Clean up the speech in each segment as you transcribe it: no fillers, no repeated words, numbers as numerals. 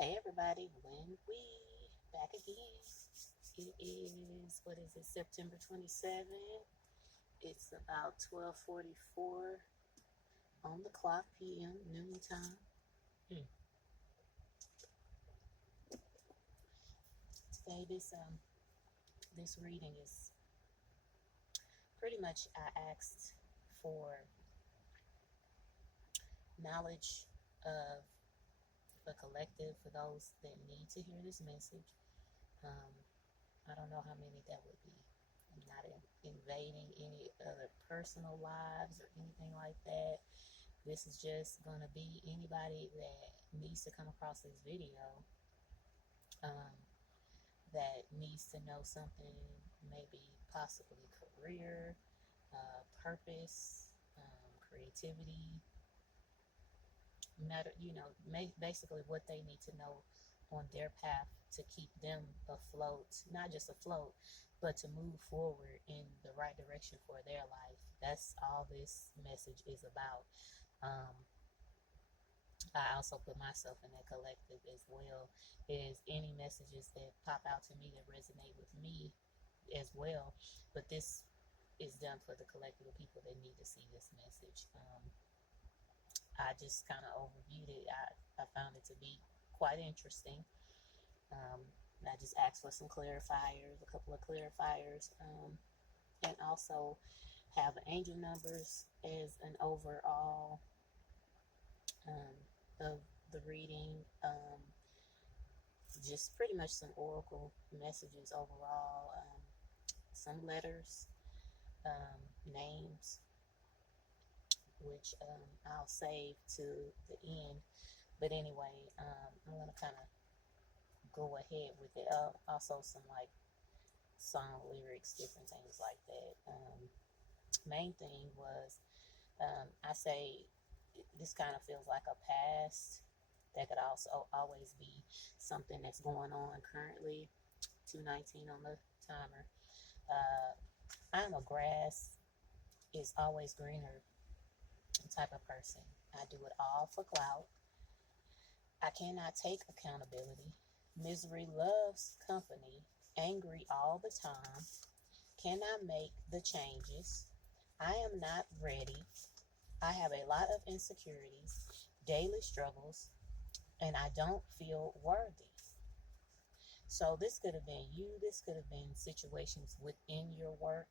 Hey everybody, when we back again. It is September 27th. It's about 12:44 on the clock p.m. noontime. Today this reading is pretty much I asked for knowledge of the collective for those that need to hear this message. Um, I don't know how many that would be. I'm not invading any other personal lives or anything like that. This is just going to be anybody that needs to come across this video, um, that needs to know something, maybe possibly career, purpose, creativity, matter, basically what they need to know on their path to keep them afloat, not just afloat, but to move forward in the right direction for their life. That's all this message is about. Um, I also put myself in that collective as well. Is any messages that pop out to me that resonate with me as well, but this is done for the collective of people that need to see this message. I just kind of overviewed it. I found it to be quite interesting. Um, I just asked for some clarifiers, a couple of clarifiers, and also have the angel numbers as an overall of the reading. Just pretty much some oracle messages overall, some letters, names, which I'll save to the end. But anyway, I'm going to kind of go ahead with it. Also, some like song lyrics, different things like that. Main thing was, I say this kind of feels like a past that could also always be something that's going on currently. 219 on the timer. I'm a grass is always greener type of person. I do it all for clout. I cannot take accountability. Misery loves company. Angry all the time. Cannot make the changes. I am not ready. I have a lot of insecurities, daily struggles, and I don't feel worthy. So this could have been you. This could have been situations within your work.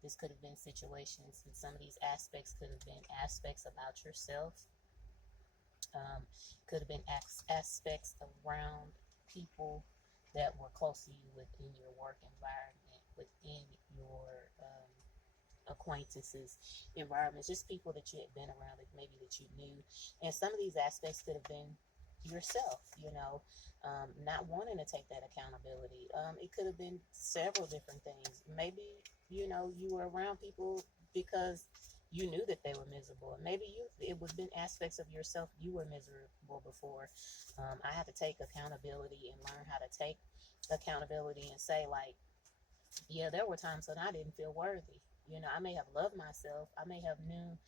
This could have been situations, and some of these aspects could have been aspects about yourself. Could have been aspects around people that were close to you within your work environment, within your acquaintances, environments, just people that you had been around, that maybe that you knew. And some of these aspects could have been yourself, not wanting to take that accountability. It could have been several different things. Maybe, you were around people because you knew that they were miserable. And maybe it would have been aspects of yourself you were miserable before. I had to take accountability and learn how to take accountability and say, like, yeah, there were times when I didn't feel worthy. I may have loved myself. I may have knew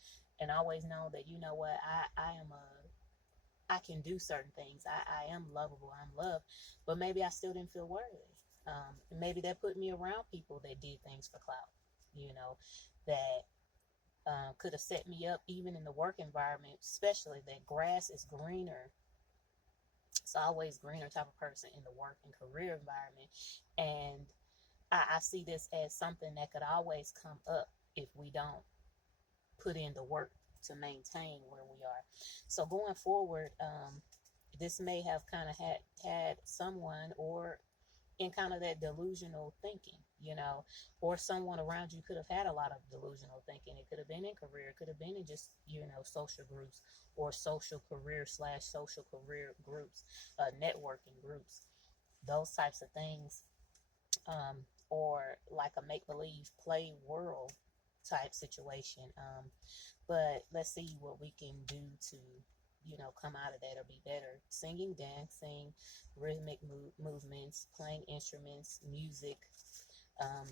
and always known that, what, I can do certain things. I am lovable. I'm loved, but maybe I still didn't feel worthy. Maybe that put me around people that did things for clout, that could have set me up even in the work environment, especially that grass is greener. It's always greener type of person in the work and career environment. And I see this as something that could always come up if we don't put in the work to maintain where we are. So going forward, this may have kind of had someone, or in kind of that delusional thinking, or someone around you could have had a lot of delusional thinking. It could have been in career, it could have been in just, social groups, or social career / social career groups, networking groups, those types of things. Or like a make-believe play world type situation. But let's see what we can do to, come out of that or be better. Singing, dancing, rhythmic movements, playing instruments, music, um,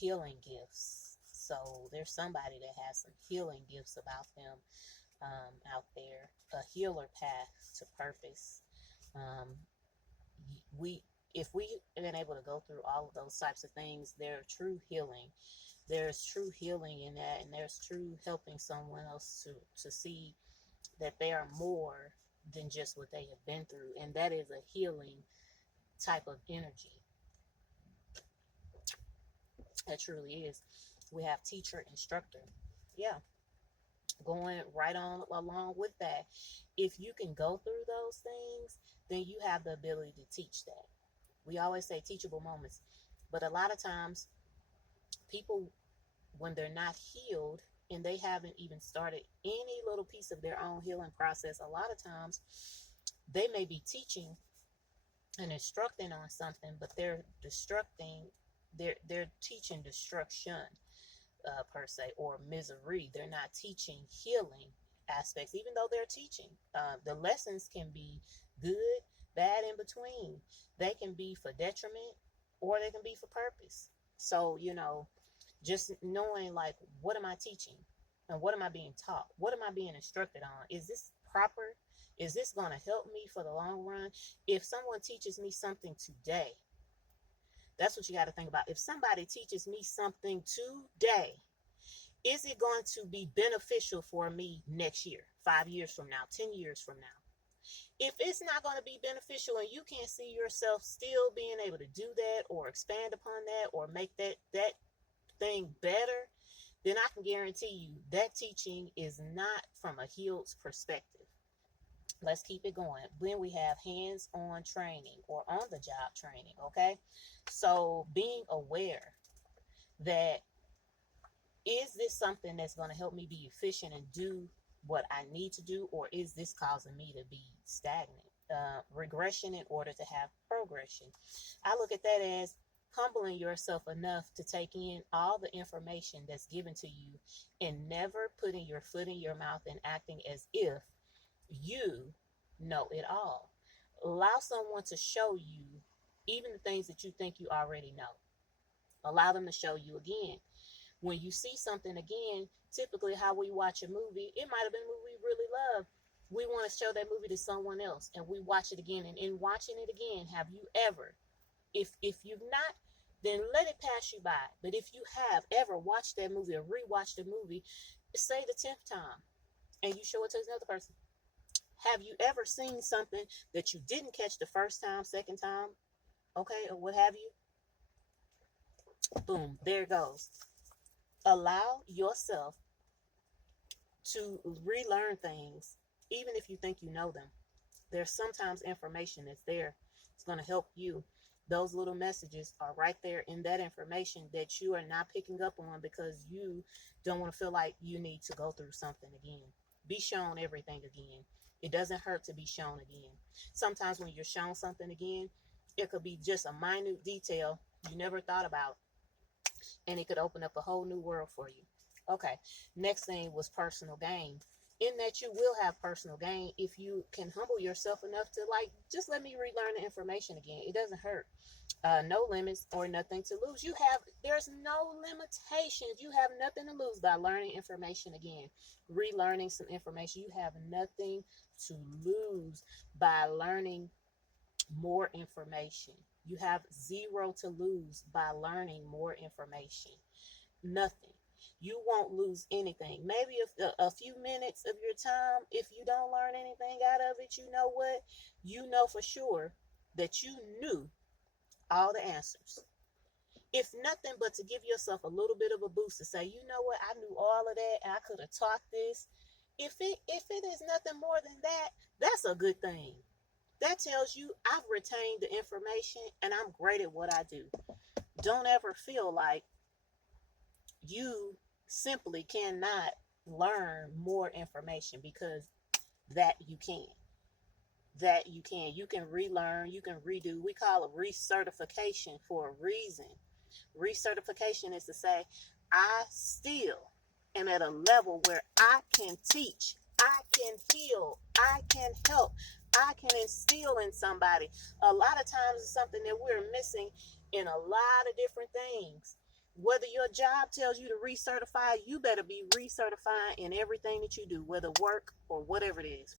healing gifts. So there's somebody that has some healing gifts about them, out there. A healer path to purpose. We if we have been able to go through all of those types of things, there's true healing. There's true healing in that, and there's true helping someone else to see that they are more than just what they have been through, and that is a healing type of energy. That truly is. We have teacher, instructor. Yeah, going right on along with that. If you can go through those things, then you have the ability to teach that. We always say teachable moments, but a lot of times people, when they're not healed and they haven't even started any little piece of their own healing process, a lot of times they may be teaching and instructing on something, but they're teaching destruction, per se, or misery. They're not teaching healing aspects, even though they're teaching. The lessons can be good, bad, in between. They can be for detriment, or they can be for purpose. So, just knowing, like, what am I teaching? And what am I being taught? What am I being instructed on? Is this proper? Is this going to help me for the long run? If someone teaches me something today, that's what you got to think about. If somebody teaches me something today, is it going to be beneficial for me next year, 5 years from now, 10 years from now? If it's not going to be beneficial and you can't see yourself still being able to do that or expand upon that or make that thing better, then I can guarantee you that teaching is not from a healed perspective. Let's keep it going. Then we have hands-on training or on-the-job training, okay? So being aware that, is this something that's going to help me be efficient and do what I need to do, or is this causing me to be stagnant? Regression in order to have progression. I look at that as humbling yourself enough to take in all the information that's given to you and never putting your foot in your mouth and acting as if you know it all. Allow someone to show you even the things that you think you already know. Allow them to show you again. When you see something again, typically how we watch a movie, it might have been a movie we really love. We want to show that movie to someone else, and we watch it again. And in watching it again, have you ever, if you've not, then let it pass you by. But if you have ever watched that movie or rewatched the movie, say the 10th time, and you show it to another person. Have you ever seen something that you didn't catch the first time, second time, okay, or what have you? Boom, there it goes. Allow yourself to relearn things, even if you think you know them. There's sometimes information that's there. It's going to help you. Those little messages are right there in that information that you are not picking up on because you don't want to feel like you need to go through something again. Be shown everything again. It doesn't hurt to be shown again. Sometimes when you're shown something again, it could be just a minute detail you never thought about, and it could open up a whole new world for you. Okay, next thing was personal gain. In that you will have personal gain if you can humble yourself enough to, like, just let me relearn the information again. It doesn't hurt. No limits or nothing to lose. There's no limitations. You have nothing to lose by learning information again. Relearning some information. You have nothing to lose by learning more information. You have zero to lose by learning more information. Nothing. You won't lose anything. Maybe if a few minutes of your time, if you don't learn anything out of it, you know what? You know for sure that you knew all the answers. If nothing but to give yourself a little bit of a boost to say, you know what? I knew all of that and I could have taught this. If it is nothing more than that, that's a good thing. That tells you I've retained the information and I'm great at what I do. Don't ever feel like you simply cannot learn more information, because that you can. You can relearn, you can redo. We call it recertification for a reason. Recertification is to say, I still am at a level where I can teach, I can heal, I can help, I can instill in somebody. A lot of times it's something that we're missing in a lot of different things. Whether your job tells you to recertify, you better be recertifying in everything that you do, whether work or whatever it is.